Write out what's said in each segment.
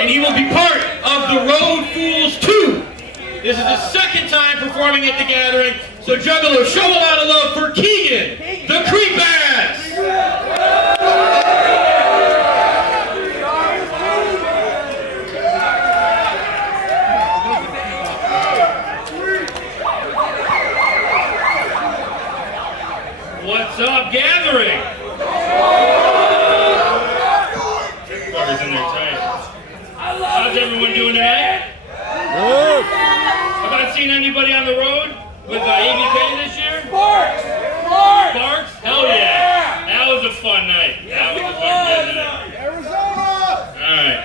and he will be part of the Road Fools 2. This is his second time performing at the gathering, so Juggalos, show a lot of love for Keegan, the Creep Ass! What's up, gathering? Everybody's in there tight. How's everyone doing tonight? Good. Have I seen anybody on the road with ABK this year? Sparks! Sparks? Hell yeah! That was a fun night. That was a fun night. Arizona! Alright,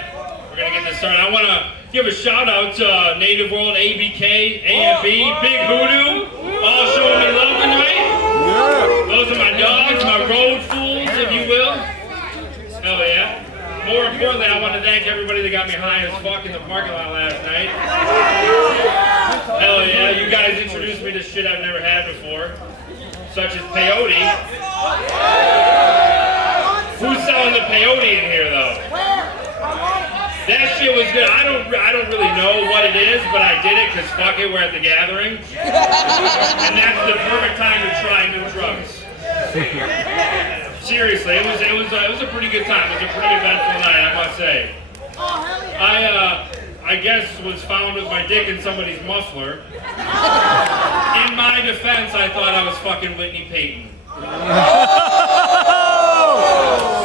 we're gonna get this started. I want to give a shout out to Native World, ABK, A&B, Big Hoodoo, all showing me love tonight. Those are my dogs, my road fools, if you will. Hell yeah. More importantly, I want to thank everybody that got me high as fuck in the parking lot last night. Hell yeah, you guys introduced me to shit I've never had before, such as peyote. Who's selling the peyote in here, though? That shit was good. I don't really know what it is, but I did it because fuck it, we're at the gathering. And that's the perfect time to try new drugs. Seriously, it was a pretty good time. It was a pretty eventful night, I must say. I guess was found with my dick in somebody's muffler. In my defense, I thought I was fucking Whitney Payton.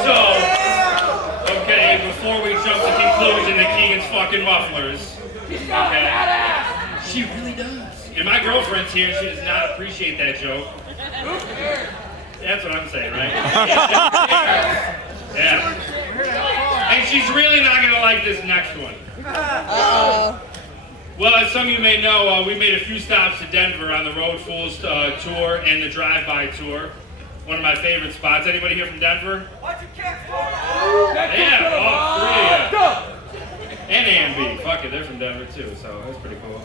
So, okay, before we jump to conclusion that Keegan's fucking mufflers, okay, she really does. And my girlfriend's here, she does not appreciate that joke. That's what I'm saying, right? Yeah. And she's really not going to like this next one. Well, as some of you may know, we made a few stops to Denver on the Road Fools tour and the drive-by tour. One of my favorite spots. Anybody here from Denver? Yeah, all three of you. And A&B. Fuck it, they're from Denver too, so that's pretty cool.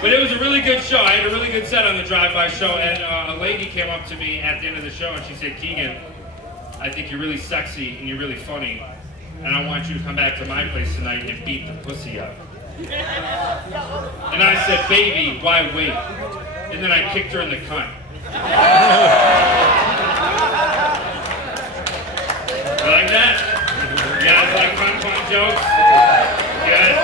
But it was a really good show. I had a really good set on the drive-by show, and a lady came up to me at the end of the show and she said, Keegan, I think you're really sexy and you're really funny, and I want you to come back to my place tonight and beat the pussy up. And I said, baby, why wait? And then I kicked her in the cunt. You like that? You guys like fun jokes? Good.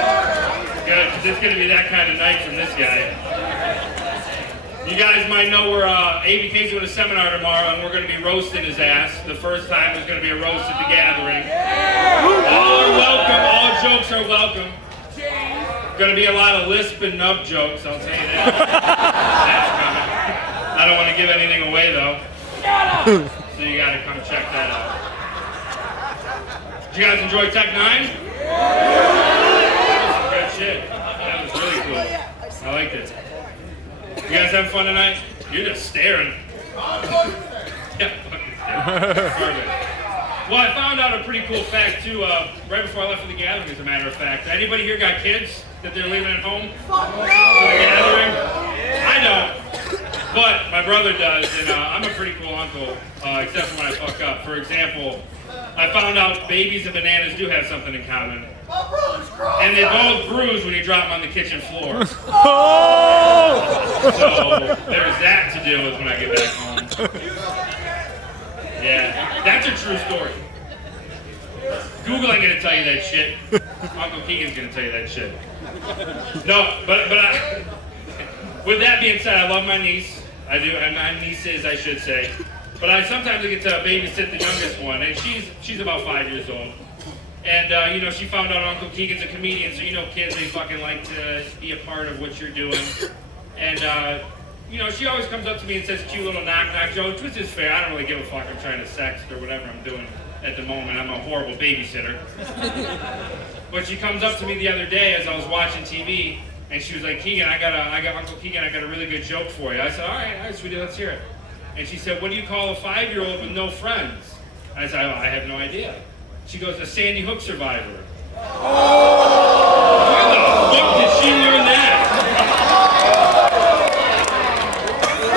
Good, because it's going to be that kind of night from this guy. You guys might know we're ABK's doing a seminar tomorrow, and we're going to be roasting his ass. The first time there's going to be a roast at the gathering. All are welcome. All jokes are welcome. Going to be a lot of lisp and nub jokes, I'll tell you that. That's coming. I don't want to give anything away, though. So you got to come check that out. Did you guys enjoy Tech 9? That was some good shit. That was really cool. I liked it. You guys having fun tonight? You're just staring. Yeah, fucking staring. Perfect. Well, I found out a pretty cool fact, too, right before I left for the gathering, as a matter of fact. Anybody here got kids that they're leaving at home for the gathering? I don't. But my brother does, and I'm a pretty cool uncle, except for when I fuck up. For example, I found out babies and bananas do have something in common. And they both bruise when you drop them on the kitchen floor. So there's that to deal with when I get back home. Yeah, that's a true story. Google ain't gonna tell you that shit. Uncle Keegan's gonna tell you that shit. No, but with that being said, I love my niece. I do, and my nieces, I should say. But I sometimes get to babysit the youngest one, and she's about 5 years old. And you know, she found out Uncle Keegan's a comedian, so you know, kids, they fucking like to be a part of what you're doing. And you know, she always comes up to me and says cute little knock-knock jokes, which is fair. I don't really give a fuck. I'm trying to sext or whatever I'm doing at the moment. I'm a horrible babysitter. But she comes up to me the other day as I was watching TV, and she was like, Keegan, I got Uncle Keegan, I got a really good joke for you. I said, all right, sweetie, let's hear it. And she said, what do you call a 5-year-old with no friends? I said, I have no idea. She goes, a Sandy Hook survivor. Where the fuck did she learn that?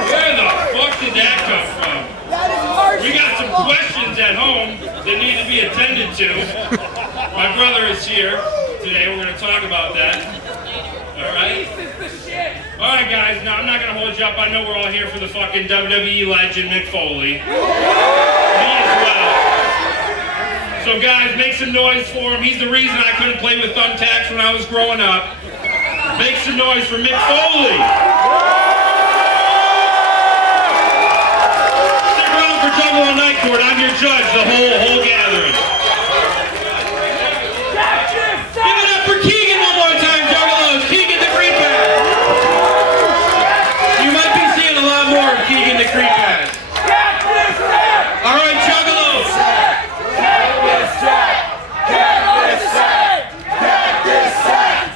Where the fuck did that come from? We got some questions at home that need to be attended to. My brother is here. here today. We're going to talk about that. All right? All right, guys. Now, I'm not going to hold you up. I know we're all here for the fucking WWE legend, Mick Foley. Me as well. So, guys, make some noise for him. He's the reason I couldn't play with thumbtacks when I was growing up. Make some noise for Mick Foley. Stick around for Juggalo Night Court. I'm your judge, the whole gathering. Give it up for Keegan one more time, Juggalos. Keegan the Creeper. You might be seeing a lot more of Keegan the Creeper. All right, Juggalos.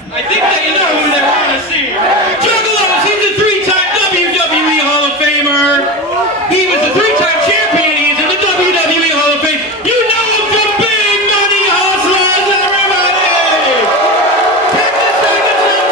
I think that you know who they want to see. Juggalos, he's a three-time WWE Hall of Famer. He was a three-time champion. He's in the WWE Hall of Fame. You know him from Big Money Hustlers, everybody! Take the seconds out,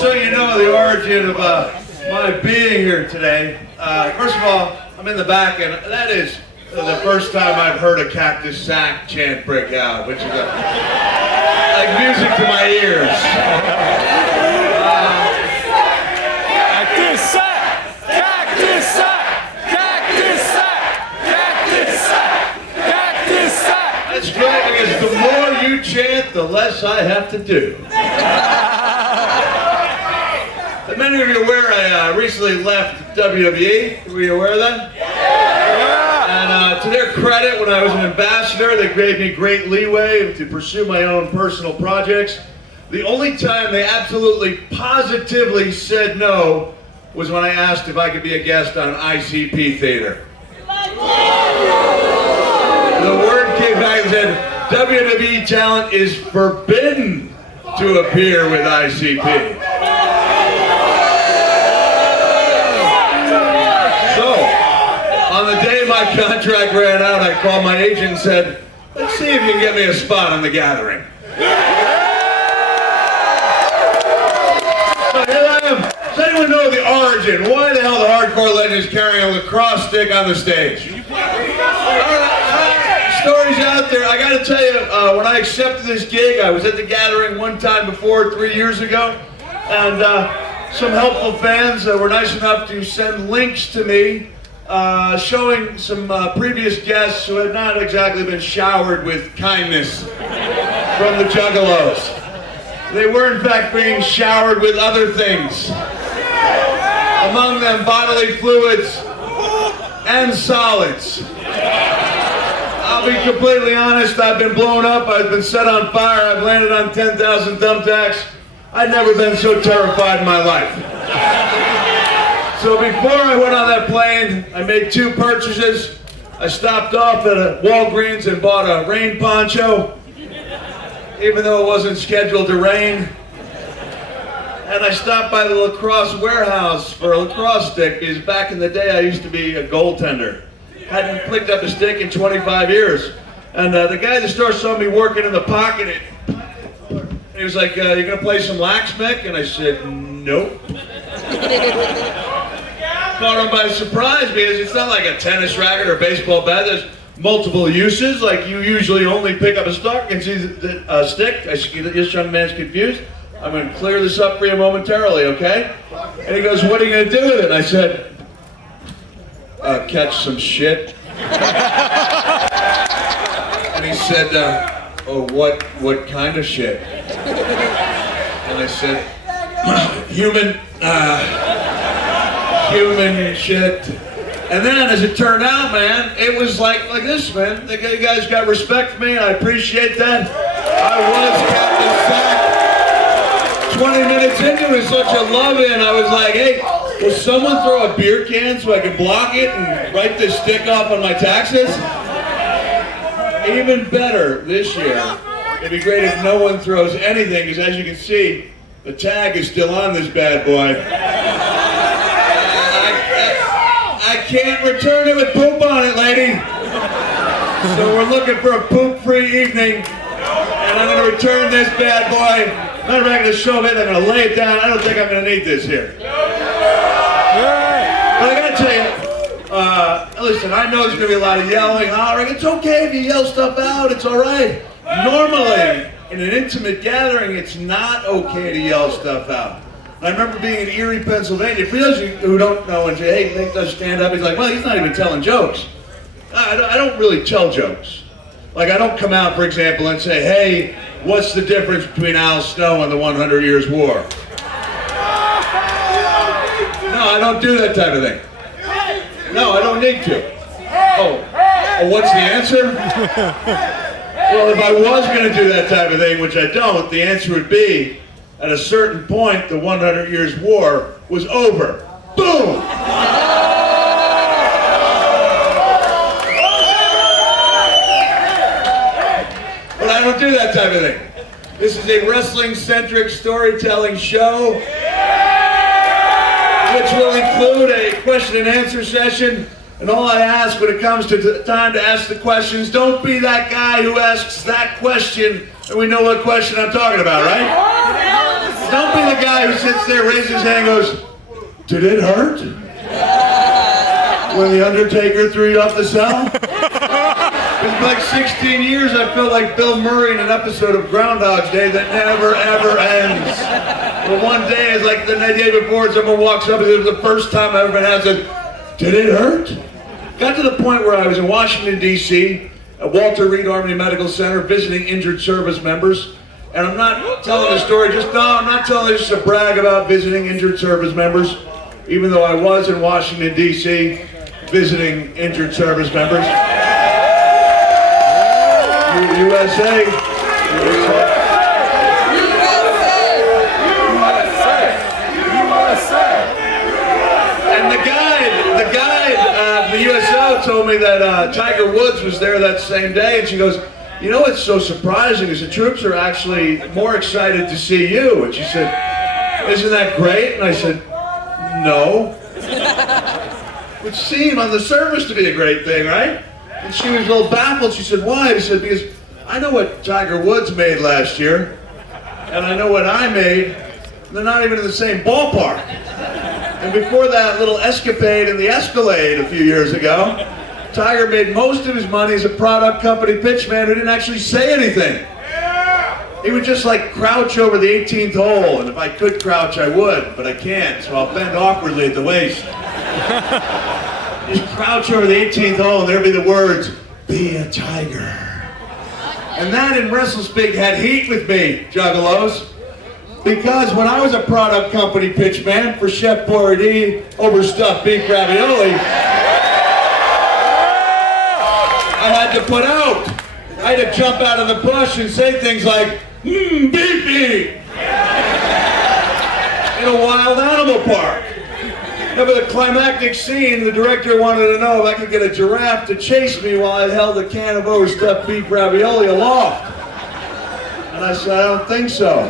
So you know the origin of my being here today. First of all, I'm in the back, and that is the first time I've heard a Cactus Sack chant break out, which is like music to my ears. Cactus Sack! Cactus Sack! Cactus Sack! Cactus Sack! Cactus Sack! That's right, because the more you chant, the less I have to do. Many of you are aware I recently left WWE. Were you aware of that? Yeah! And to their credit, when I was an ambassador, they gave me great leeway to pursue my own personal projects. The only time they absolutely positively said no was when I asked if I could be a guest on ICP Theater. The word came back and said, WWE talent is forbidden to appear with ICP. On the day my contract ran out, I called my agent and said, let's see if you can get me a spot on the gathering. So here I am. Does anyone know the origin? Why the hell the hardcore legend is carrying a lacrosse stick on the stage? Stories out there. I got to tell you, when I accepted this gig, I was at the gathering one time before, 3 years ago, and some helpful fans were nice enough to send links to me showing some previous guests who had not exactly been showered with kindness from the Juggalos. They were in fact being showered with other things. Among them bodily fluids and solids. I'll be completely honest, I've been blown up, I've been set on fire, I've landed on 10,000 thumbtacks. I've never been so terrified in my life. So before I went on that plane, I made 2 purchases. I stopped off at a Walgreens and bought a rain poncho, even though it wasn't scheduled to rain. And I stopped by the lacrosse warehouse for a lacrosse stick, because back in the day I used to be a goaltender. Hadn't picked up a stick in 25 years. And the guy at the store saw me working in the pocket. And he was like, you gonna play some lax, Mick? And I said, nope. Caught him by surprise, because it's not like a tennis racket or a baseball bat. There's multiple uses. Like, you usually only pick up a stick and see a stick. I see this young man's confused. I'm going to clear this up for you momentarily, okay? And he goes, what are you going to do with it? And I said, catch some shit. And he said, oh, what kind of shit? And I said, human shit. And then, as it turned out, man, it was like this, man. You guys got respect for me, and I appreciate that. I was Captain Sack. 20 minutes into it, such a love-in, I was like, hey, will someone throw a beer can so I can block it and write this stick off on my taxes? Even better this year, it'd be great if no one throws anything, because as you can see, the tag is still on this bad boy. I can't return it with poop on it, lady. So we're looking for a poop-free evening, and I'm going to return this bad boy. Matter of fact, the show it, I'm going to lay it down. I don't think I'm going to need this here. But I got to tell you, listen, I know there's going to be a lot of yelling, hollering. It's okay if you yell stuff out. It's all right. Normally, in an intimate gathering, it's not okay to yell stuff out. I remember being in Erie, Pennsylvania. For those of you who don't know, when hey, Mick does stand up, he's like, well, he's not even telling jokes. I don't really tell jokes. Like, I don't come out, for example, and say, hey, what's the difference between Al Snow and the 100 Years' War? No, I don't do that type of thing. No, I don't need to. Oh, what's the answer? Well, if I was going to do that type of thing, which I don't, the answer would be, at a certain point, the 100 Years' War was over. Boom! But I don't do that type of thing. This is a wrestling-centric storytelling show, which will include a question and answer session. And all I ask when it comes to the time to ask the questions, don't be that guy who asks that question, and we know what question I'm talking about, right? Don't be the guy who sits there, raises his hand, and goes, did it hurt? When the Undertaker threw you off the cell? It's like 16 years I felt like Bill Murray in an episode of Groundhog's Day that never, ever ends. But one day, it's like the day before, someone walks up, and it was the first time I ever been asked, did it hurt? Got to the point where I was in Washington, D.C., at Walter Reed Army Medical Center, visiting injured service members. And I'm not telling the story I'm not telling this to brag about visiting injured service members, even though I was in Washington, D.C., visiting injured service members. USA. And the guide, the USO told me that Tiger Woods was there that same day, and she goes, you know what's so surprising is the troops are actually more excited to see you. And she said, isn't that great? And I said, no. It would seem on the surface to be a great thing, right? And she was a little baffled. She said, why? I said, because I know what Tiger Woods made last year, and I know what I made. They're not even in the same ballpark. And before that little escapade in the Escalade a few years ago, Tiger made most of his money as a product company pitchman who didn't actually say anything. He would just like crouch over the 18th hole, and if I could crouch, I would, but I can't, so I'll bend awkwardly at the waist. Just crouch over the 18th hole, and there'd be the words, be a tiger. And that in WrestleSpeak had heat with me, Juggalos. Because when I was a product company pitchman for Chef Boyardee overstuffed beef ravioli, I had to put out. I had to jump out of the bush and say things like, beefy, in a wild animal park. Remember the climactic scene, the director wanted to know if I could get a giraffe to chase me while I held a can of overstuffed beef ravioli aloft. And I said, I don't think so.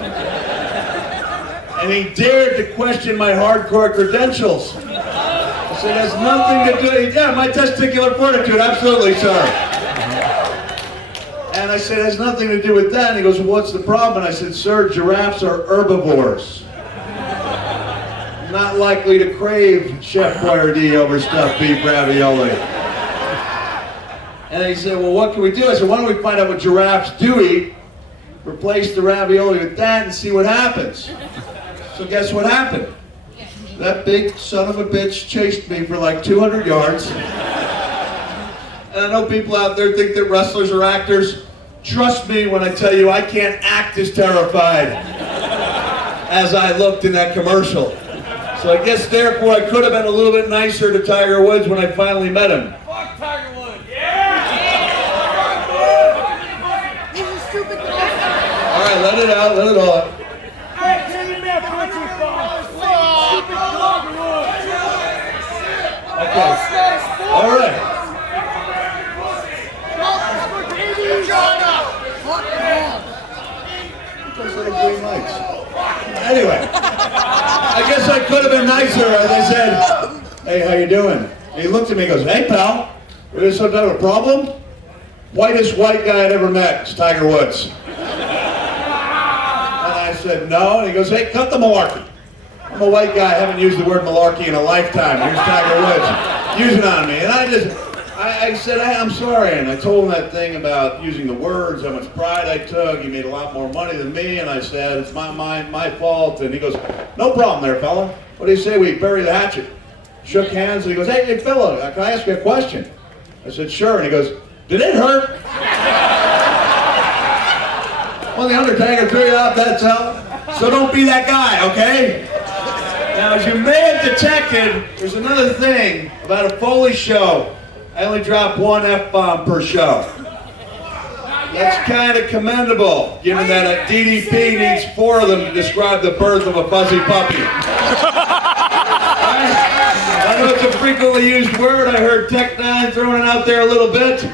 And he dared to question my hardcore credentials. I said, it has nothing to do, yeah, my testicular fortitude, absolutely, sir. And I said, it has nothing to do with that. And he goes, well, what's the problem? And I said, sir, giraffes are herbivores. Not likely to crave Chef Boyardee overstuffed beef ravioli. And he said, well, what can we do? I said, why don't we find out what giraffes do eat, replace the ravioli with that, and see what happens. So guess what happened? That big son of a bitch chased me for like 200 yards. And I know people out there think that wrestlers are actors. Trust me when I tell you I can't act as terrified as I looked in that commercial. So I guess therefore I could have been a little bit nicer to Tiger Woods when I finally met him. Fuck Tiger Woods! Yeah! All right, let it out, let it out. Okay. All right. Those little green lights. Anyway, I guess I could have been nicer as I said, hey, how you doing? And he looked at me and goes, hey, pal, is there some type of problem? whitest white guy I'd ever met is Tiger Woods. And I said, no. And he goes, hey, cut the malarkey. I'm a white guy, I haven't used the word malarkey in a lifetime. Here's Tiger Woods using it on me. And I said, hey, I'm sorry. And I told him that thing about using the words, how much pride I took. He made a lot more money than me. And I said, it's my fault. And he goes, no problem there, fella. What do you say we bury the hatchet? Shook hands, and he goes, hey, fella, can I ask you a question? I said, sure. And he goes, did it hurt? Well, the Undertaker threw you out, that's how. So don't be that guy, okay? Now, as you may have detected, there's another thing about a Foley show. I only drop one F-bomb per show. That's kind of commendable, given that a DDP needs 4 of them to describe the birth of a fuzzy puppy. I know it's a frequently used word. I heard Tech 9 throwing it out there a little bit.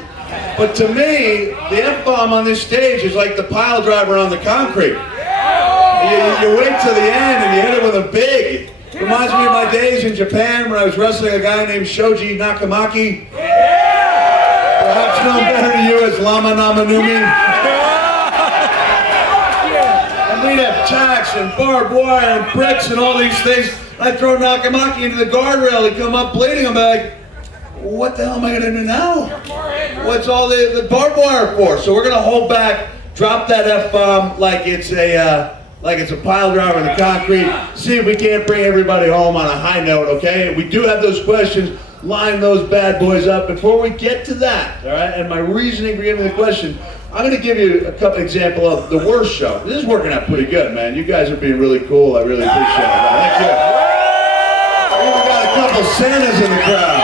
But to me, the F-bomb on this stage is like the pile driver on the concrete. You wait till the end and you hit it with a big. Reminds me of my days in Japan when I was wrestling a guy named Shoji Nakamaki. Perhaps known better to you as Lama Namanumi. And we'd have tacks and barbed wire and bricks and all these things. I'd throw Nakamaki into the guardrail. He'd come up bleeding. I'm like, what the hell am I going to do now? What's all the barbed wire for? So we're going to hold back, drop that F-bomb like it's a pile driver in the concrete. See if we can't bring everybody home on a high note, okay? We do have those questions. Line those bad boys up. Before we get to that, all right, and my reasoning for giving the question, I'm going to give you a couple example of the worst show. This is working out pretty good, man. You guys are being really cool. I really appreciate it. Thank you. We got a couple Santas in the crowd.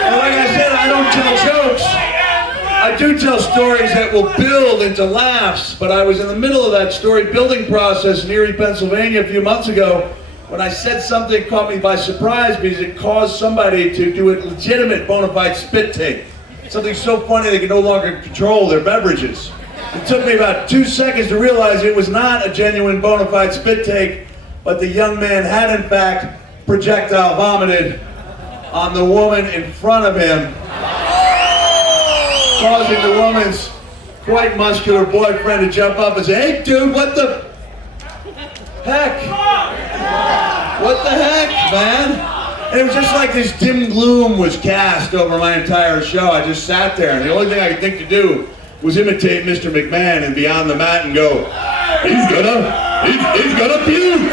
And like I said, I don't tell jokes. I do tell stories that will build into laughs, but I was in the middle of that story building process in Erie, Pennsylvania a few months ago when I said something that caught me by surprise because it caused somebody to do a legitimate bona fide spit take. Something so funny they could no longer control their beverages. It took me about 2 seconds to realize it was not a genuine bona fide spit take, but the young man had in fact projectile vomited on the woman in front of him, causing the woman's quite muscular boyfriend to jump up and say, hey dude, what the heck? What the heck, man? And it was just like this dim gloom was cast over my entire show. I just sat there, and the only thing I could think to do was imitate Mr. McMahon and be on the mat and go, he's gonna puke.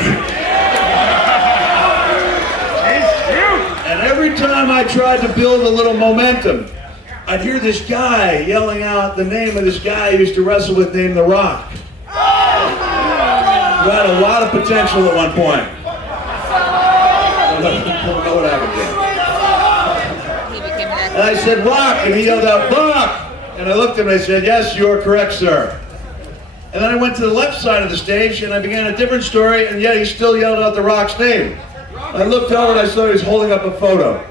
And every time I tried to build a little momentum, I'd hear this guy yelling out the name of this guy I used to wrestle with named The Rock. Who had a lot of potential at one point. I don't know what happened there. And I said, Rock, and he yelled out, Rock! And I looked at him and I said, yes, you are correct, sir. And then I went to the left side of the stage and I began a different story, and yet he still yelled out The Rock's name. I looked over and I saw he was holding up a photo.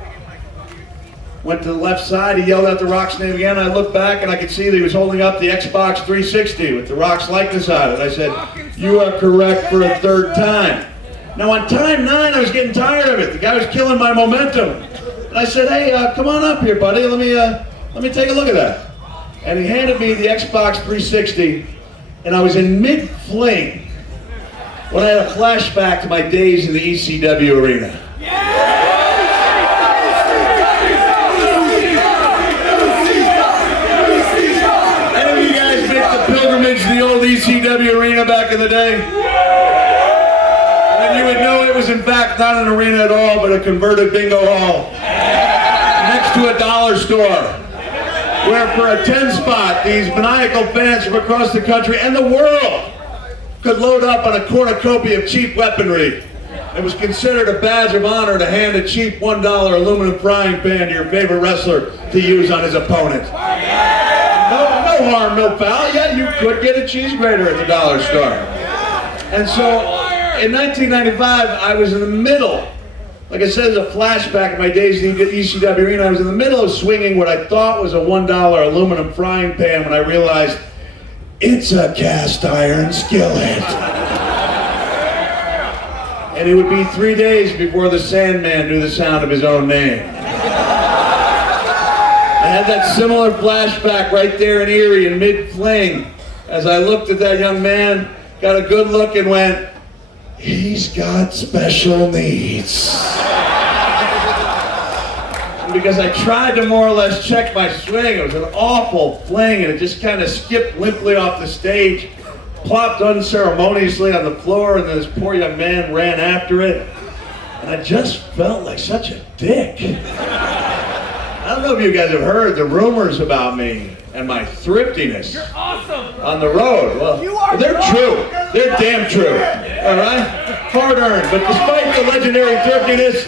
Went to the left side, he yelled out The Rock's name again. I looked back and I could see that he was holding up the Xbox 360 with The Rock's likeness on it. I said, you are correct for a third time. Now on time 9, I was getting tired of it. The guy was killing my momentum. And I said, hey, come on up here, buddy. Let me take a look at that. And he handed me the Xbox 360, and I was in mid-fling when I had a flashback to my days in the ECW arena. Any of you guys make the pilgrimage to the old ECW arena back in the day? And you would know it was in fact not an arena at all, but a converted bingo hall next to a dollar store, where for a 10 spot, these maniacal fans from across the country and the world could load up on a cornucopia of cheap weaponry. It was considered a badge of honor to hand a cheap $1 aluminum frying pan to your favorite wrestler to use on his opponent. No harm, no foul, yet you could get a cheese grater at the dollar store. And so, in 1995, I was in the middle, like I said, as a flashback of my days in the ECW arena, I was in the middle of swinging what I thought was a $1 aluminum frying pan when I realized it's a cast iron skillet. And it would be 3 days before the Sandman knew the sound of his own name. I had that similar flashback right there in Erie in mid-fling as I looked at that young man, got a good look and went, he's got special needs. And because I tried to more or less check my swing, it was an awful fling and it just kind of skipped limply off the stage, plopped unceremoniously on the floor, and then this poor young man ran after it. And I just felt like such a dick. I don't know if you guys have heard the rumors about me and my thriftiness. You're awesome. On the road. Well, they're true. They're damn true. All right? Hard earned. But despite the legendary thriftiness,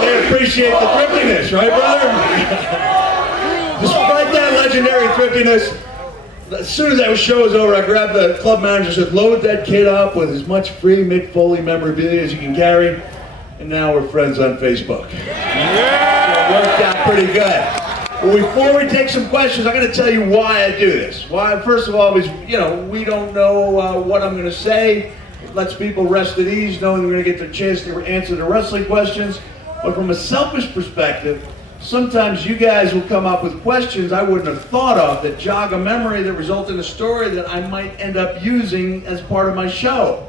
they appreciate the thriftiness, right, brother? Despite that legendary thriftiness, as soon as that show was over, I grabbed the club manager and said, load that kid up with as much free Mick Foley memorabilia as you can carry. And now we're friends on Facebook. Yeah. So it worked out pretty good. Well, before we take some questions, I'm going to tell you why I do this. Why, first of all, is, we don't know what I'm going to say. It lets people rest at ease, knowing they're going to get their chance to answer the wrestling questions. But from a selfish perspective, sometimes you guys will come up with questions I wouldn't have thought of that jog a memory that result in a story that I might end up using as part of my show.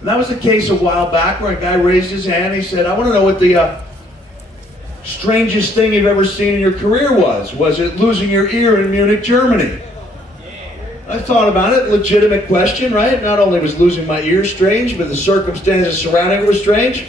And that was the case a while back where a guy raised his hand. He said, I want to know what the strangest thing you've ever seen in your career was. Was it losing your ear in Munich, Germany? I thought about it. Legitimate question, right? Not only was losing my ear strange, but the circumstances surrounding it were strange.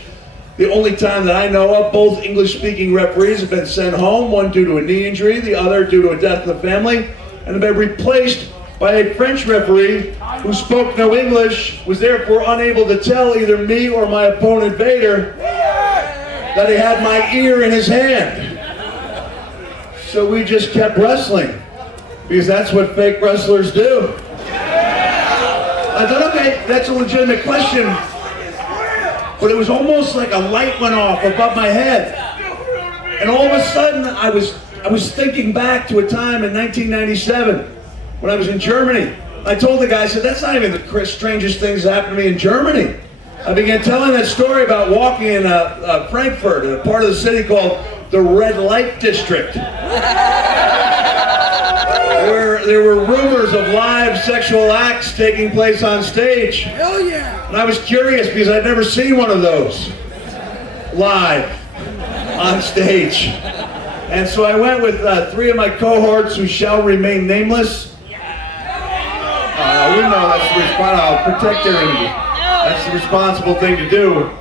The only time that I know of, both English-speaking referees have been sent home, one due to a knee injury, the other due to a death in the family, and have been replaced by a French referee who spoke no English, was therefore unable to tell either me or my opponent Vader that he had my ear in his hand. So we just kept wrestling, because that's what fake wrestlers do. I thought, okay, that's a legitimate question. But it was almost like a light went off above my head. And all of a sudden, I was thinking back to a time in 1997 when I was in Germany. I told the guy, I said, that's not even the strangest things that happened to me in Germany. I began telling that story about walking in Frankfurt, a part of the city called the Red Light District. Where there were rumors of live sexual acts taking place on stage. Hell yeah! And I was curious because I'd never seen one of those live on stage. And so I went with 3 of my cohorts who shall remain nameless. We know that's the I'll protect their image. That's the responsible thing to do.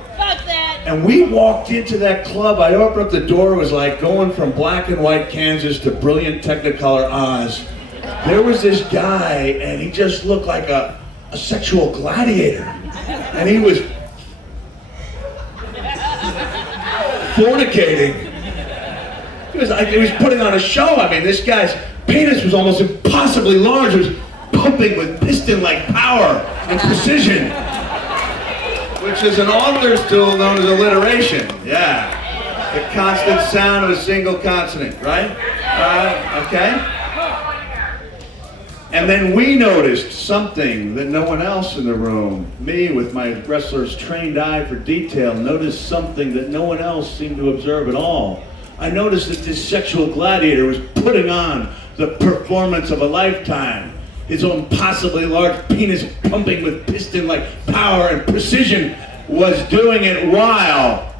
And we walked into that club. I opened up the door. It was like going from black and white Kansas to brilliant Technicolor Oz. There was this guy, and he just looked like a sexual gladiator. And he was fornicating. He was putting on a show. I mean, this guy's penis was almost impossibly large. It was pumping with piston-like power and precision. Which is an author's tool known as alliteration. Yeah. The constant sound of a single consonant, right? Okay. And then we noticed something that no one else in the room, me with my wrestler's trained eye for detail, noticed something that no one else seemed to observe at all. I noticed that this sexual gladiator was putting on the performance of a lifetime. His own possibly large penis pumping with piston-like power and precision was doing it while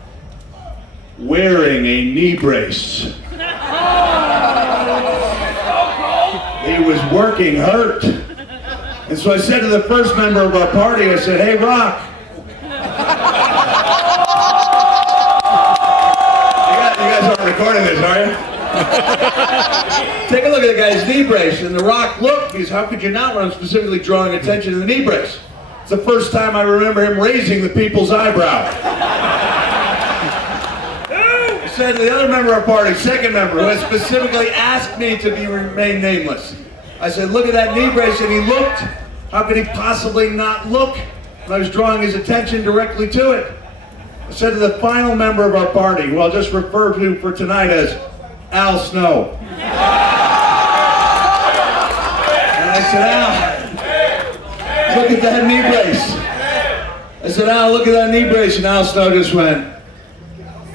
wearing a knee brace. He was working hurt. And so I said to the first member of our party, I said, hey, Rock. You guys aren't recording this, are you? Take a look at the guy's knee brace. And the Rock looked, because how could you not when I'm specifically drawing attention to the knee brace? It's the first time I remember him raising the people's eyebrow. I said to the other member of our party, second member, who had specifically asked me to remain nameless. I said, look at that knee brace, and he looked. How could he possibly not look when I was drawing his attention directly to it? I said to the final member of our party, who I'll just refer to for tonight as Al Snow. And I said, Al, look at that knee brace. I said, Al, look at that knee brace, and Al Snow just went.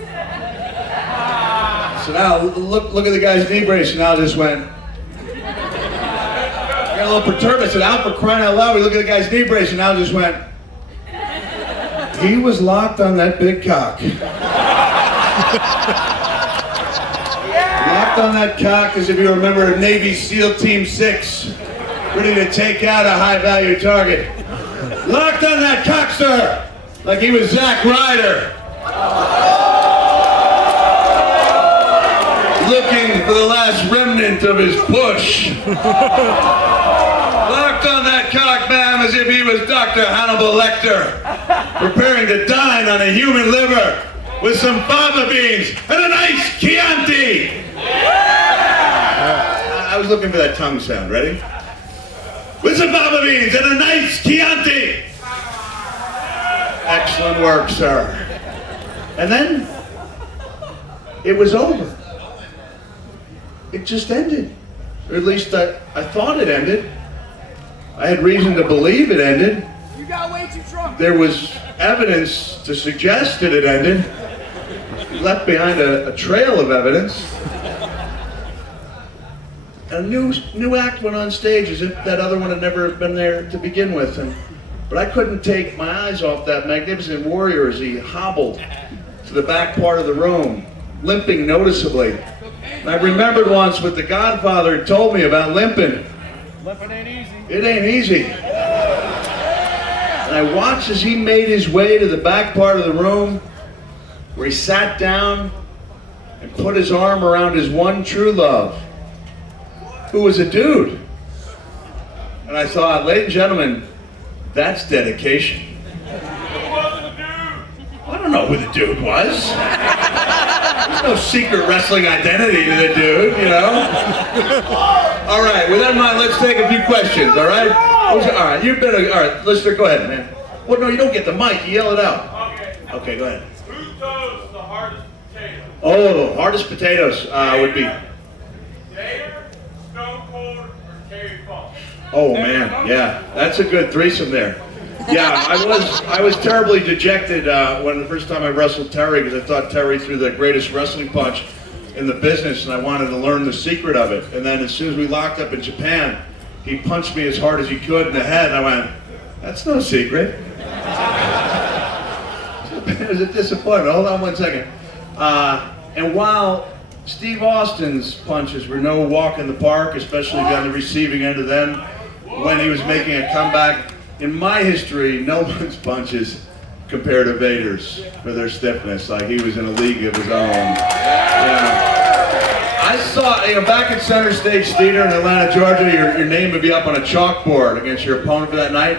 I said, Al, look at the guy's knee brace, and Al just went. I got a little perturbed. I said, Al, for crying out loud, we look at the guy's knee brace, and Al just went. He was locked on that big cock. Locked on that cock, as if you remember Navy SEAL Team 6, ready to take out a high-value target. Locked on that cock, sir, like he was Zack Ryder. Looking for the last remnant of his push. Locked on that cock, ma'am, as if he was Dr. Hannibal Lecter, preparing to dine on a human liver with some fava beans and a nice Chianti. I was looking for that tongue sound. Ready? With some fava beans and a nice Chianti. Excellent work, sir. And then it was over. It just ended. Or at least I thought it ended. I had reason to believe it ended. You got way too drunk. There was evidence to suggest that it ended. It left behind a trail of evidence. A new act went on stage as if that other one had never been there to begin with. But I couldn't take my eyes off that magnificent warrior as he hobbled to the back part of the room, limping noticeably. And I remembered once what the Godfather had told me about limping. Limping ain't easy. It ain't easy. And I watched as he made his way to the back part of the room, where he sat down and put his arm around his one true love, who was a dude. And I thought, ladies and gentlemen, that's dedication. Who wasn't a dude? I don't know who the dude was. There's no secret wrestling identity to the dude, you know? All right, with that in mind, let's take a few questions, all right? All right, you've been all right, listener, go ahead, man. Well, no, you don't get the mic, you yell it out. Okay, go ahead. Who toasts the hardest potato? Oh, hardest potatoes would be... Vader, Stone Cold, or Terry Funk? Oh man, yeah, that's a good threesome there. Yeah, I was terribly dejected when the first time I wrestled Terry, because I thought Terry threw the greatest wrestling punch in the business, and I wanted to learn the secret of it. And then as soon as we locked up in Japan, he punched me as hard as he could in the head, and I went, "That's no secret." It was a disappointment. Hold on one second. And while Steve Austin's punches were no walk in the park, especially on the receiving end of them, when he was making a comeback, in my history, no one's punches compared to Vader's for their stiffness. Like, he was in a league of his own. Yeah. I saw, back at Center Stage Theater in Atlanta, Georgia, your name would be up on a chalkboard against your opponent for that night.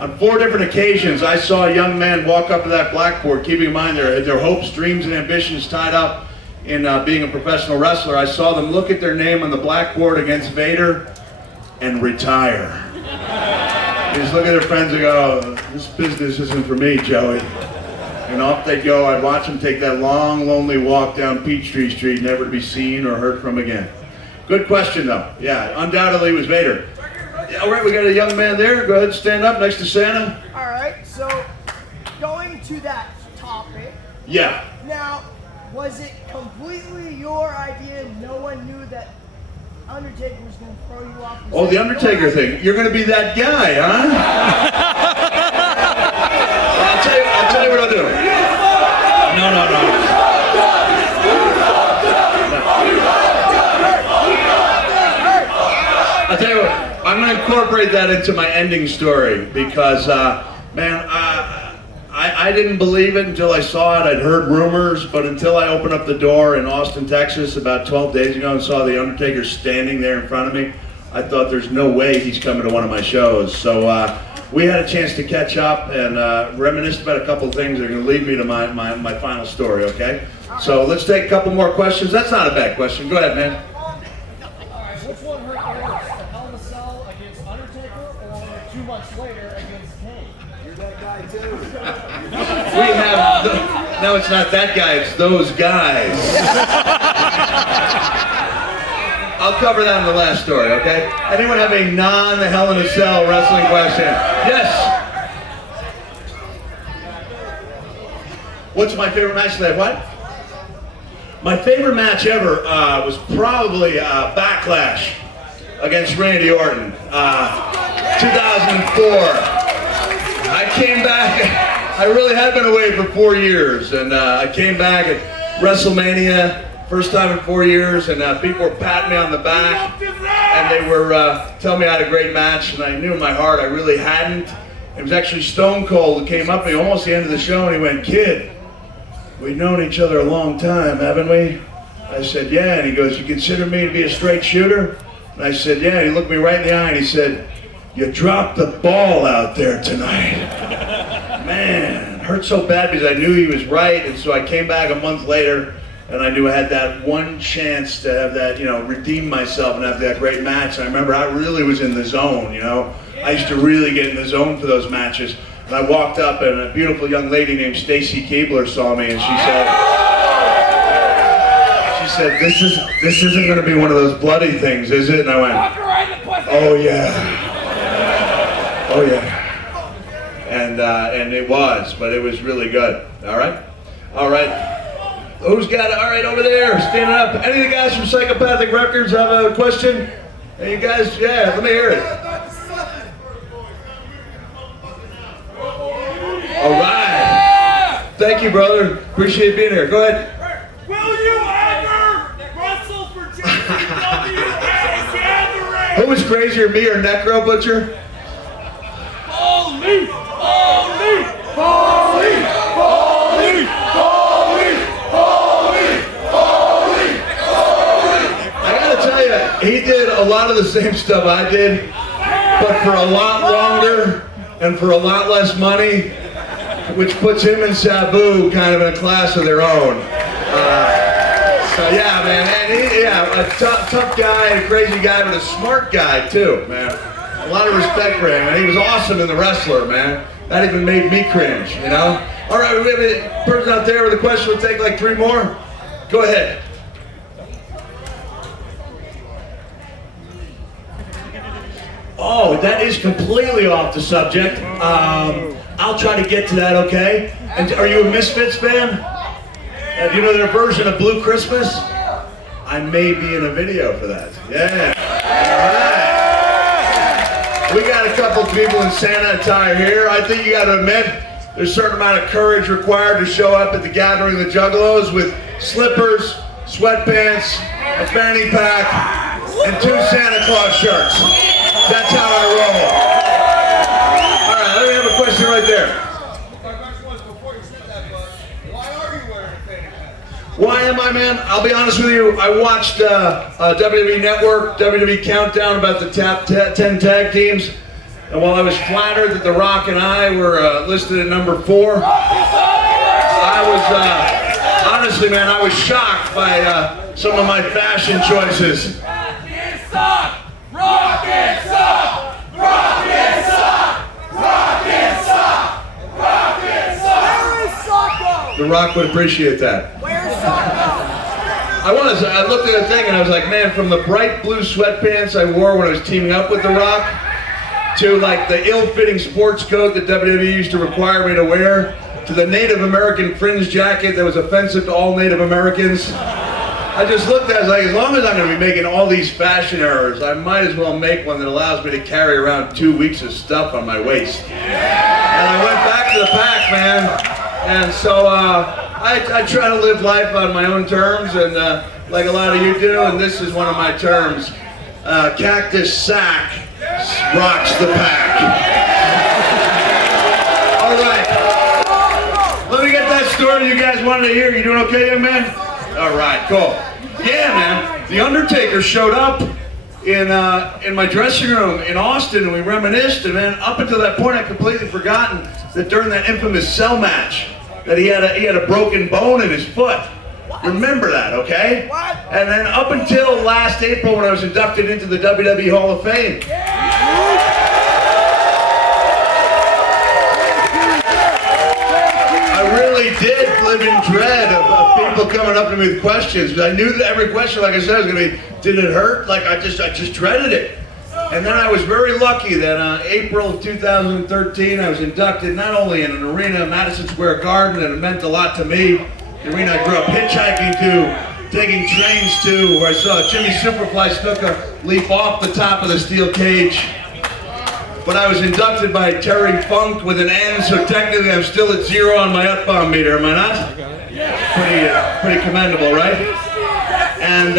On 4 different occasions, I saw a young man walk up to that blackboard, keeping in mind their hopes, dreams, and ambitions tied up in being a professional wrestler. I saw them look at their name on the blackboard against Vader and retire. They just look at their friends and go, "This business isn't for me, Joey." And off they'd go. I'd watch them take that long, lonely walk down Peachtree Street, never to be seen or heard from again. Good question, though. Yeah, undoubtedly it was Vader. Yeah, all right, we got a young man there. Go ahead and stand up next to Santa. All right, so going to that topic. Yeah. Now, was it completely your idea? No one knew that Undertaker was going to throw you off? Oh, the Undertaker thing. You're going to be that guy, huh? I'll tell you what I'll do. No. I'll tell you what. I'm going to incorporate that into my ending story because, man, I didn't believe it until I saw it. I'd heard rumors, but until I opened up the door in Austin, Texas about 12 days ago and saw The Undertaker standing there in front of me, I thought there's no way he's coming to one of my shows. So we had a chance to catch up and reminisce about a couple of things that are going to lead me to my final story, okay? So let's take a couple more questions. That's not a bad question. Go ahead, man. Which one hurt worse, the Hell in a Cell against Undertaker or 2 months later against Kane? You're that guy too. We have, no, it's not that guy, it's those guys. I'll cover that in the last story, okay? Anyone have a non-Hell in a Cell wrestling question? Yes? What's my favorite match that What? My favorite match ever was probably Backlash against Randy Orton, 2004. I came back, I really had been away for 4 years, and I came back at WrestleMania, first time in 4 years, and people were patting me on the back, and they were telling me I had a great match, and I knew in my heart I really hadn't. It was actually Stone Cold who came up to me almost the end of the show, and he went, "Kid, we've known each other a long time, haven't we?" I said, "Yeah," and he goes, "You consider me to be a straight shooter?" And I said, "Yeah," and he looked me right in the eye and he said, "You dropped the ball out there tonight." Man, it hurt so bad because I knew he was right, and so I came back a month later, and I knew I had that one chance to have that, redeem myself and have that great match. And I remember I really was in the zone, I used to really get in the zone for those matches. And I walked up and a beautiful young lady named Stacy Keebler saw me and she said, this isn't going to be one of those bloody things, is it? And I went, "Oh yeah. Oh yeah." And it was, but it was really good. All right? All right. Who's got it? All right, over there, standing up. Any of the guys from Psychopathic Records have a question? Hey, you guys, yeah, let me hear it. All right. Thank you, brother. Appreciate being here. Go ahead. Will you ever wrestle for JCW as Gathering? Who was crazier, me or Necro Butcher? Foley! Foley! Foley! Foley! Foley! Foley! Foley! I gotta tell you, he did a lot of the same stuff I did, but for a lot longer and for a lot less money, which puts him and Sabu kind of in a class of their own. So yeah, man, and a tough guy, a crazy guy, but a smart guy too, man. A lot of respect for him, and he was awesome in The Wrestler, man. That even made me cringe, All right, we have a person out there with a question. We'll take like 3 more. Go ahead. Oh, that is completely off the subject. I'll try to get to that, okay? And are you a Misfits fan? Do you know their version of Blue Christmas? I may be in a video for that. Yeah. All right. We got a couple people in Santa attire here. I think you got to admit there's a certain amount of courage required to show up at the gathering of the Juggalos with slippers, sweatpants, a fanny pack, and 2 Santa Claus shirts. That's how I roll. All right, let me have a question right there. My question was, before you said that, but why are you wearing a fanny pack? Why am I, man? I'll be honest with you. I watched WWE Network, WWE Countdown about the top 10 tag teams. And while I was flattered that The Rock and I were listed at number 4, I was, honestly, man, I was shocked by some of my fashion choices. Rocket sock! Rocket sock! Rocket sock! Rocket sock! Rocket sock! Where is Socko? The Rock would appreciate that. Where's Socko? I looked at the thing and I was like, man, from the bright blue sweatpants I wore when I was teaming up with The Rock, to like the ill-fitting sports coat that WWE used to require me to wear, to the Native American fringe jacket that was offensive to all Native Americans. I just looked at it, I was like, as long as I'm going to be making all these fashion errors, I might as well make one that allows me to carry around 2 weeks of stuff on my waist. And I went back to the pack, man. And so I try to live life on my own terms, and like a lot of you do, and this is one of my terms. Cactus Sack rocks the pack. All right. Let me get that story you guys wanted to hear. You doing okay, young man? All right, cool. Yeah, man. The Undertaker showed up in my dressing room in Austin, and we reminisced. And man, up until that point, I'd completely forgotten that during that infamous Cell match, that he had a broken bone in his foot. Remember that, okay? What? And then up until last April, when I was inducted into the WWE Hall of Fame. I really did live in dread of people coming up to me with questions, because I knew that every question, like I said, was going to be, did it hurt? Like I just dreaded it. And then I was very lucky that April of 2013, I was inducted not only in an arena, Madison Square Garden, and it meant a lot to me. The arena I grew up hitchhiking to, taking trains to, where I saw Jimmy Superfly Snuka leap off the top of the steel cage. But I was inducted by Terry Funk with an N, so technically I'm still at 0 on my up-bomb meter, am I not? Pretty commendable, right? And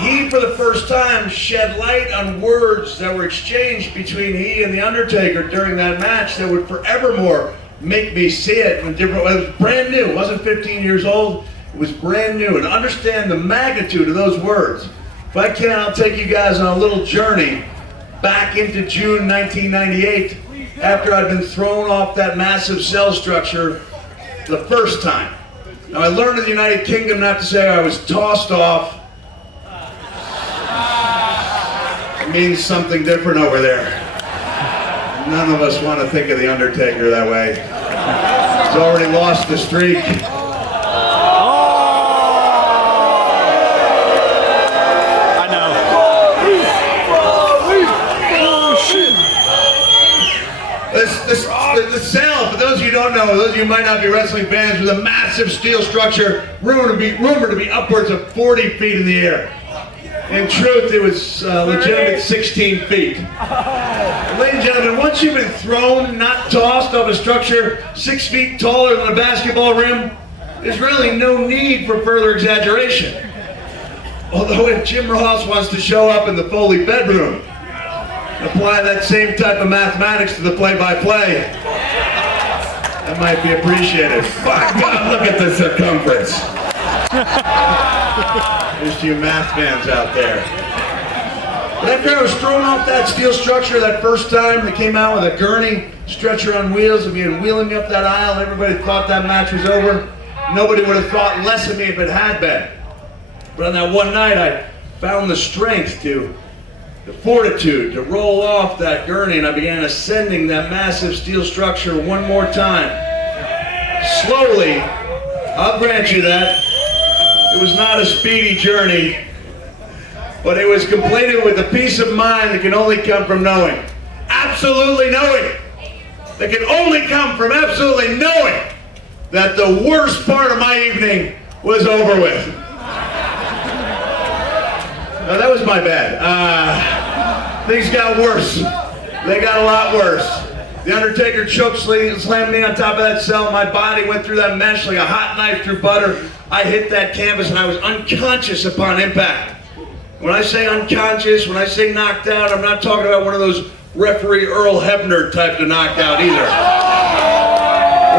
he, for the first time, shed light on words that were exchanged between he and The Undertaker during that match that would forevermore make me see it in a different way. It was brand new. It wasn't 15 years old. It was brand new. And understand the magnitude of those words. If I can, I'll take you guys on a little journey back into June 1998 after I'd been thrown off that massive cell structure the first time. Now, I learned in the United Kingdom not to say I was tossed off. It means something different over there. None of us want to think of The Undertaker that way. He's already lost the streak. I know. The cell, for those of you who don't know, those of you who might not be wrestling fans, was a massive steel structure rumored to be upwards of 40 feet in the air. In truth, it was legitimate 16 feet. Ladies and gentlemen, once you've been thrown, not tossed, off a structure 6 feet taller than a basketball rim, there's really no need for further exaggeration. Although if Jim Ross wants to show up in the Foley bedroom and apply that same type of mathematics to the play-by-play, that might be appreciated. My God, look at the circumference. There's you math fans out there. But after I was thrown off that steel structure that first time, they came out with a gurney, stretcher on wheels, and began wheeling me up that aisle. Everybody thought that match was over. Nobody would have thought less of me if it had been. But on that one night, I found the strength the fortitude to roll off that gurney, and I began ascending that massive steel structure one more time. Slowly, I'll grant you that. It was not a speedy journey, but it was completed with a peace of mind that can only come from knowing. Absolutely knowing. That can only come from absolutely knowing that the worst part of my evening was over with. Now that was my bad. Things got worse. They got a lot worse. The Undertaker choke slammed me on top of that cell. My body went through that mesh like a hot knife through butter. I hit that canvas and I was unconscious upon impact. When I say unconscious, when I say knocked out, I'm not talking about one of those referee Earl Hebner type of knocked out either.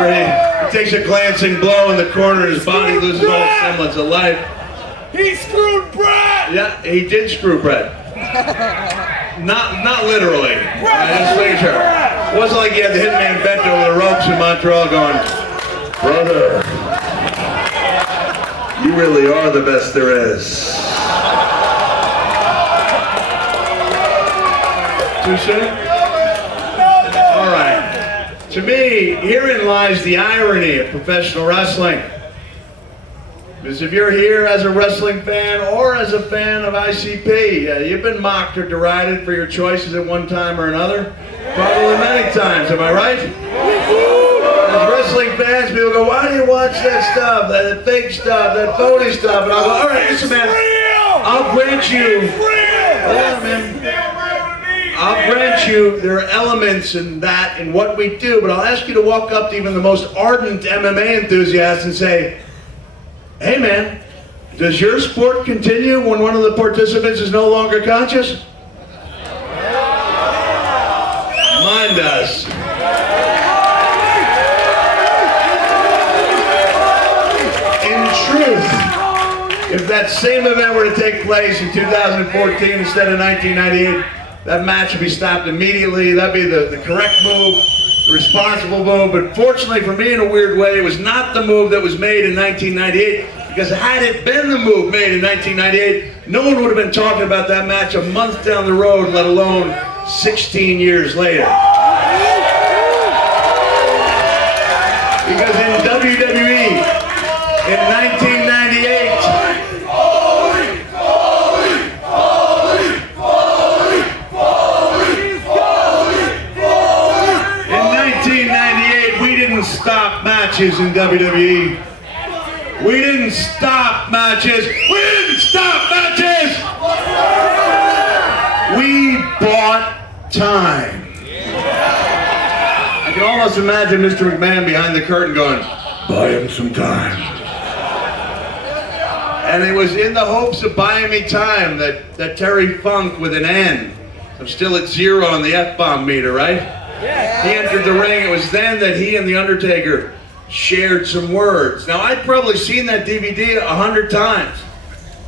Where he takes a glancing blow in the corner and his body loses all semblance of life. He screwed Brett! Yeah, he did screw Brett. Not literally. Just making sure. It wasn't like he had the hitman bent over the ropes in Montreal going, brother, you really are the best there is. Too soon? All right. To me, herein lies the irony of professional wrestling. Because if you're here as a wrestling fan or as a fan of ICP, you've been mocked or derided for your choices at one time or another. Probably many times, am I right? As wrestling fans, people go, why do you watch that stuff, that fake stuff, that phony stuff? And I'll go, all right, listen, man, I'll grant you, I'll grant you there are elements in that, in what we do, but I'll ask you to walk up to even the most ardent MMA enthusiast and say, hey man, does your sport continue when one of the participants is no longer conscious? Mine does. In truth, if that same event were to take place in 2014 instead of 1998, that match would be stopped immediately. That'd be the correct move, the responsible move. But fortunately for me, in a weird way, it was not the move that was made in 1998. Because had it been the move made in 1998, no one would have been talking about that match a month down the road, let alone 16 years later. Because in WWE, in 1998, matches in WWE. We didn't stop matches. We didn't stop matches. We bought time. I can almost imagine Mr. McMahon behind the curtain going, buy him some time. And it was in the hopes of buying me time that Terry Funk with an N, I'm still at 0 on the F-bomb meter, right? He entered the ring. It was then that he and The Undertaker shared some words. Now, I'd probably seen that DVD 100 times,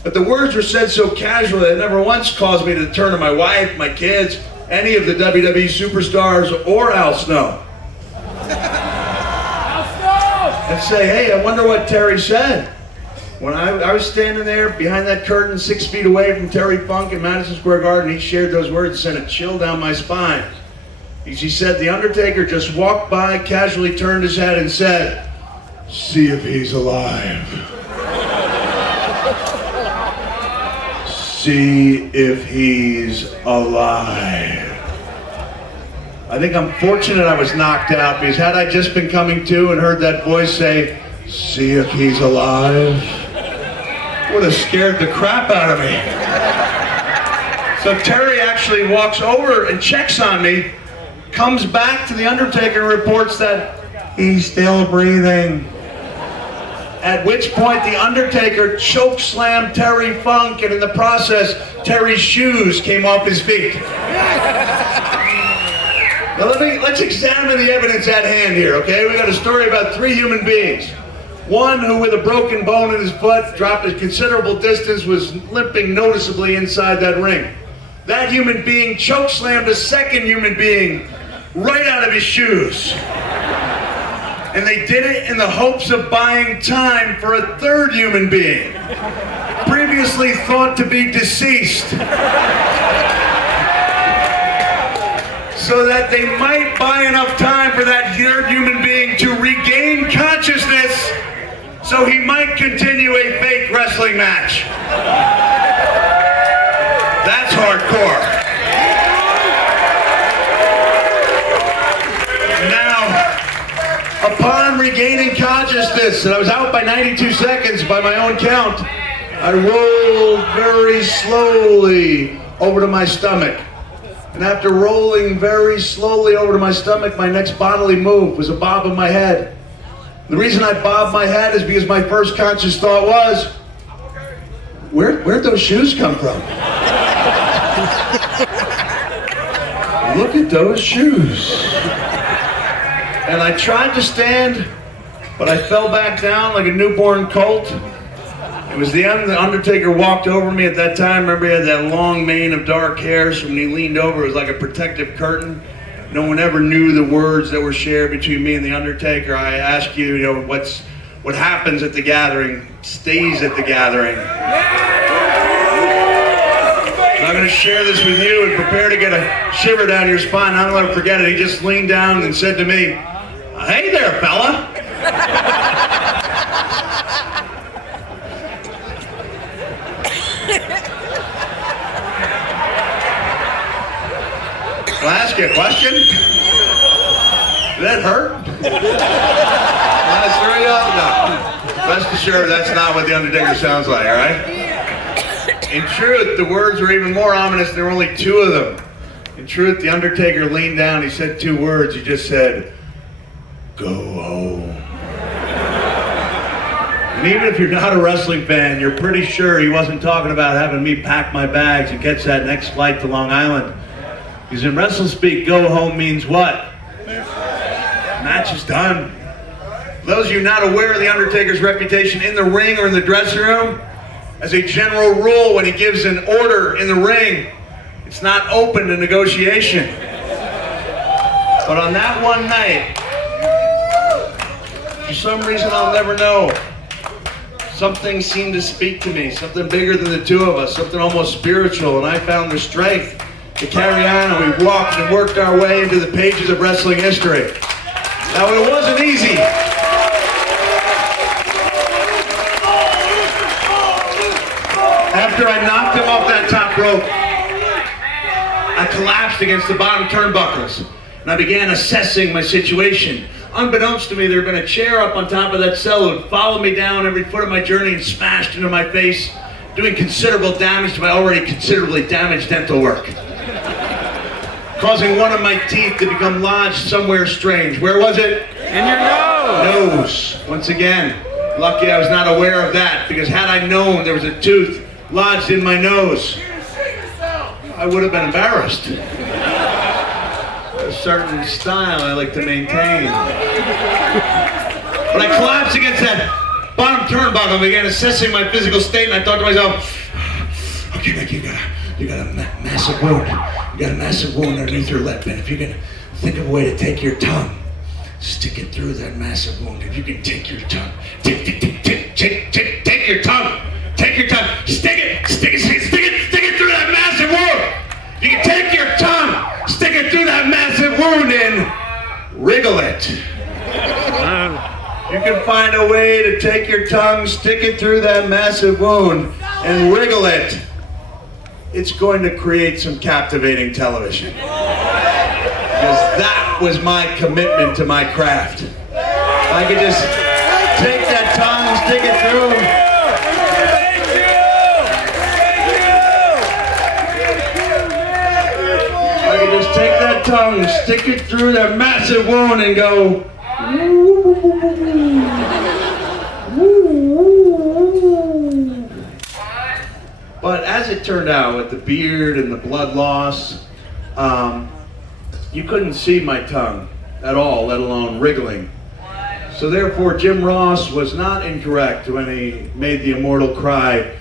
but the words were said so casually that it never once caused me to turn to my wife, my kids, any of the WWE superstars, or Al Snow. And say, hey, I wonder what Terry said. When I was standing there behind that curtain 6 feet away from Terry Funk in Madison Square Garden, he shared those words and sent a chill down my spine. He said, The Undertaker just walked by, casually turned his head and said, see if he's alive. See if he's alive. I think I'm fortunate I was knocked out, because had I just been coming to and heard that voice say, see if he's alive, would have scared the crap out of me. So Terry actually walks over and checks on me, comes back to The Undertaker and reports that he's still breathing. At which point The Undertaker chokeslammed Terry Funk, and in the process, Terry's shoes came off his feet. Now let's examine the evidence at hand here, okay? We got a story about 3 human beings. One who, with a broken bone in his foot, dropped a considerable distance, was limping noticeably inside that ring. That human being chokeslammed a second human being right out of his shoes. And they did it in the hopes of buying time for a third human being, previously thought to be deceased, so that they might buy enough time for that third human being to regain consciousness, so he might continue a fake wrestling match. That's hardcore. Now, upon regaining consciousness, and I was out by 92 seconds by my own count, I rolled very slowly over to my stomach. And after rolling very slowly over to my stomach, my next bodily move was a bob of my head. The reason I bobbed my head is because my first conscious thought was, where'd those shoes come from? Look at those shoes. And I tried to stand, but I fell back down like a newborn colt. It was the end. The Undertaker walked over me at that time. Remember, he had that long mane of dark hair, so when he leaned over, it was like a protective curtain. No one ever knew the words that were shared between me and the Undertaker. I ask you, what happens at the gathering stays at the gathering. And I'm going to share this with you and prepare to get a shiver down your spine. I'll never forget it. He just leaned down and said to me, hey there, fella. Can I ask you a question? Did that hurt? No. Rest assured, that's not what the Undertaker sounds like, all right? In truth, the words were even more ominous. There were only 2 of them. In truth, the Undertaker leaned down. He said 2 words. He just said, go home. And even if you're not a wrestling fan, you're pretty sure he wasn't talking about having me pack my bags and catch that next flight to Long Island. Because in wrestle speak, go home means what? Match is done. For those of you not aware of the Undertaker's reputation in the ring or in the dressing room, as a general rule, when he gives an order in the ring, it's not open to negotiation. But on that one night, for some reason I'll never know, something seemed to speak to me, something bigger than the 2 of us, something almost spiritual, and I found the strength to carry on, and we walked and worked our way into the pages of wrestling history. Now, it wasn't easy. After I knocked him off that top rope, I collapsed against the bottom turnbuckles, and I began assessing my situation. unbeknownst to me, there had been a chair up on top of that cell that would follow me down every foot of my journey and smashed into my face, doing considerable damage to my already considerably damaged dental work, causing one of my teeth to become lodged somewhere strange. Where was it? In your nose! Nose. Once again, lucky I was not aware of that, because had I known there was a tooth lodged in my nose, I would have been embarrassed. A certain style I like to maintain. But I collapsed against that bottom turnbuckle and began assessing my physical state, and I thought to myself, okay, Mick, you got a massive wound. You got a massive wound underneath your lip, and if you can think of a way to take your tongue, stick it through that massive wound. If you can take your tongue, take your tongue, take your tongue, stick it through that massive wound. You can take your tongue, stick it through that massive wound, and wriggle it. You can find a way to take your tongue, stick it through that massive wound, and wriggle it. It's going to create some captivating television. Because that was my commitment to my craft. I could just take that tongue, stick it through. I could just take that tongue, stick it through that massive wound and go. But as it turned out, with the beard and the blood loss, you couldn't see my tongue at all, let alone wriggling. So therefore, Jim Ross was not incorrect when he made the immortal cry,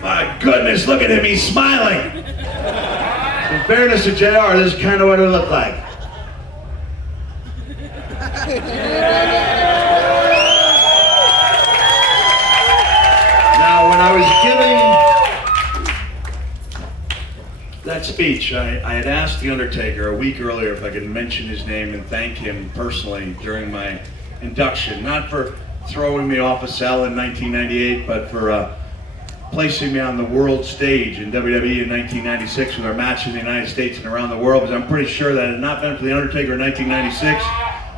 "My goodness, look at him, he's smiling!" In fairness to JR, this is kind of what it looked like. Now, when I was giving that speech, I had asked The Undertaker a week earlier if I could mention his name and thank him personally during my induction. Not for throwing me off a cell in 1998, but for placing me on the world stage in WWE in 1996 with our matches in the United States and around the world, because I'm pretty sure that had it not been for The Undertaker in 1996,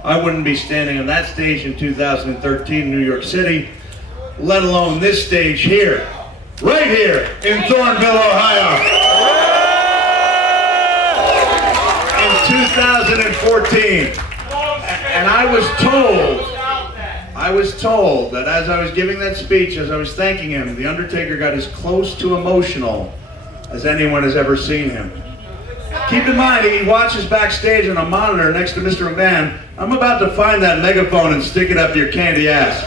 I wouldn't be standing on that stage in 2013 in New York City, let alone this stage here, right here in Thornville, Ohio. In 2014. And I was told that as I was giving that speech, as I was thanking him, The Undertaker got as close to emotional as anyone has ever seen him. Keep in mind, he watches backstage on a monitor next to Mr. McMahon. I'm about to find that megaphone and stick it up your candy ass.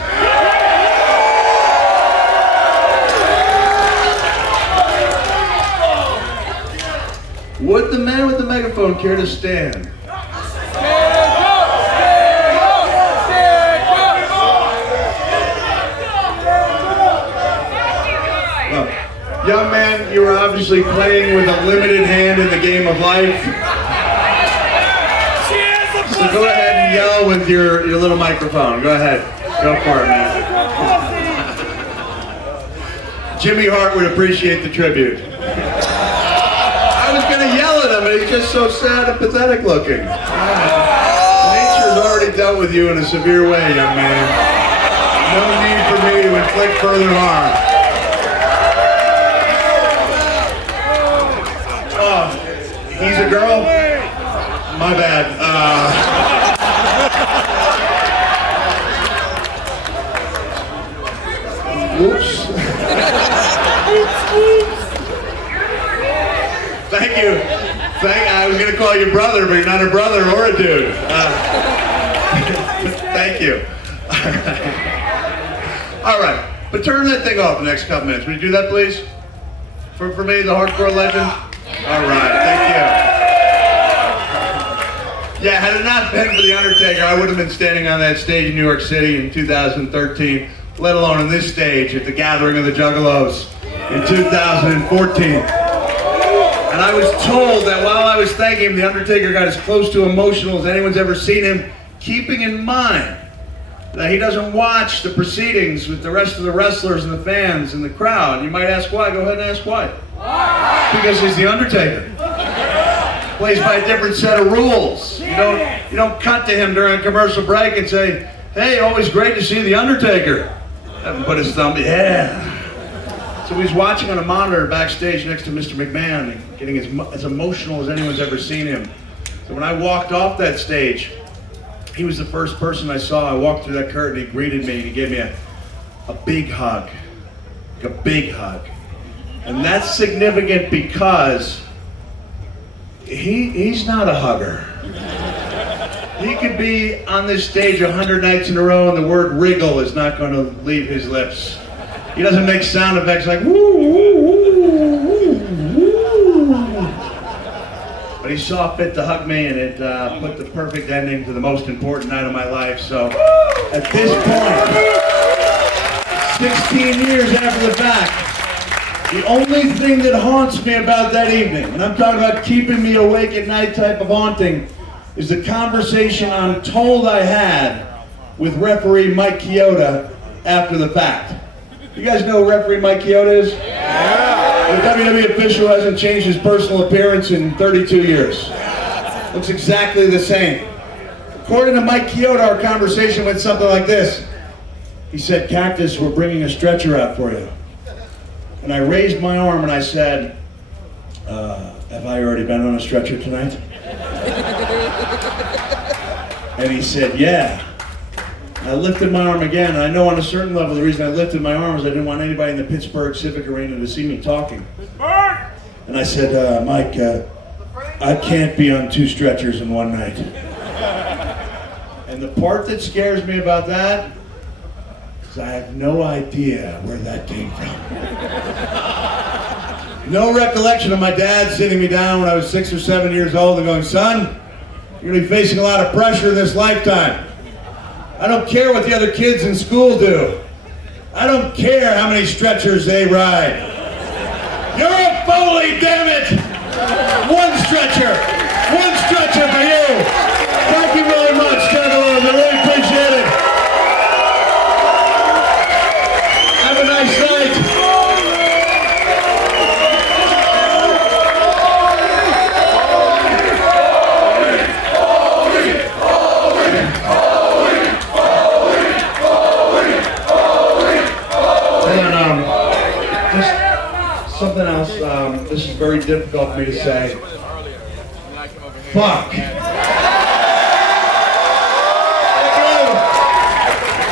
Would the man with the megaphone care to stand? Young man, you were obviously playing with a limited hand in the game of life. So go ahead and yell with your little microphone. Go ahead. Go for it, man. Jimmy Hart would appreciate the tribute. I was going to yell at him, but he's just so sad and pathetic looking. Nature's already dealt with you in a severe way, young man. No need for me to inflict further harm. He's a girl? My bad. Whoops. Thank you. I was going to call you brother, but you're not a brother or a dude. Thank you. All right. But turn that thing off in the next couple minutes. Will you do that, please? For me, the hardcore legend? All right, thank you. Yeah, had it not been for The Undertaker, I would have been standing on that stage in New York City in 2013, let alone on this stage at the gathering of the Juggalos in 2014. And I was told that while I was thanking him, The Undertaker got as close to emotional as anyone's ever seen him, keeping in mind that he doesn't watch the proceedings with the rest of the wrestlers and the fans and the crowd. You might ask why. Go ahead and ask why. Because he's The Undertaker. Plays by a different set of rules. He You don't cut to him during a commercial break and say, "Hey, always great to see the Undertaker." Have him put his thumb, yeah. So he's watching on a monitor backstage next to Mr. McMahon, getting as emotional as anyone's ever seen him. So when I walked off that stage, he was the first person I saw. I walked through that curtain, he greeted me, and he gave me a big hug. Like a big hug. And that's significant because he's not a hugger. He could be on this stage 100 nights in a row and the word wriggle is not going to leave his lips. He doesn't make sound effects like woo, woo, woo, woo, woo. But he saw fit to hug me, and it put the perfect ending to the most important night of my life. So at this point, 16 years after the fact, the only thing that haunts me about that evening, and I'm talking about keeping me awake at night type of haunting, is the conversation I'm told I had with referee Mike Chioda after the fact. You guys know who referee Mike Chioda is? Yeah. The WWE official hasn't changed his personal appearance in 32 years. Looks exactly the same. According to Mike Chioda, our conversation went something like this. He said, "Cactus, we're bringing a stretcher out for you." And I raised my arm and I said, "Have I already been on a stretcher tonight?" And he said, "Yeah." I lifted my arm again, and I know on a certain level the reason I lifted my arm is I didn't want anybody in the Pittsburgh Civic Arena to see me talking. And I said, "Mike, I can't be on 2 stretchers in one night." And the part that scares me about that is I have no idea where that came from. No recollection of my dad sitting me down when I was 6 or 7 years old and going, "Son, you're going to be facing a lot of pressure in this lifetime. I don't care what the other kids in school do. I don't care how many stretchers they ride. You're a Foley, damn it! One stretcher for you. Thank you very much, Juggalos. I really appreciate it. Have a nice night." Something else, this is very difficult for me to say. Fuck.